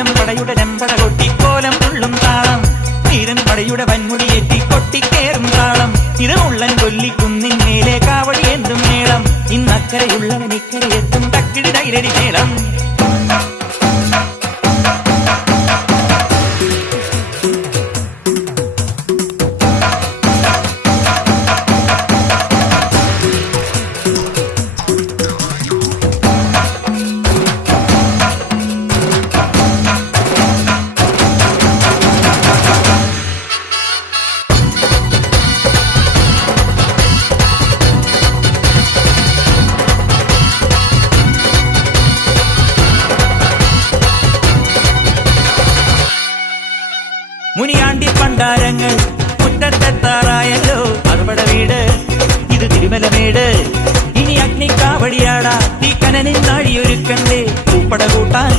പൂരം പടയുടെ ചെമ്പട കൊട്ടിക്കോലം തുള്ളും താളം വീരൻ പടയുടെ വൻമുടിയേറ്റി കൊട്ടിക്കേറും താളം ഇടമുള്ളൻ കൊല്ലിക്കുന്നിൻ മേലെ കാവടി എന്തും മേളം ഇന്നക്കരയുള്ളവൻ ഇക്കരയെത്തും തക്കിടി തൈരടി മേളം മുനിയാണ്ടി പണ്ടാരങ്ങൾ മുറ്റത്തെത്താറായല്ലോ അറുപട വീട് ഇത് തിരുമലമേട് ഇനി അഗ്നിക്കാവടിയാടാ തീ കനനിൻ നാഴിയൊരുക്കണ്ടേ പൂപ്പട കൂട്ടാൻ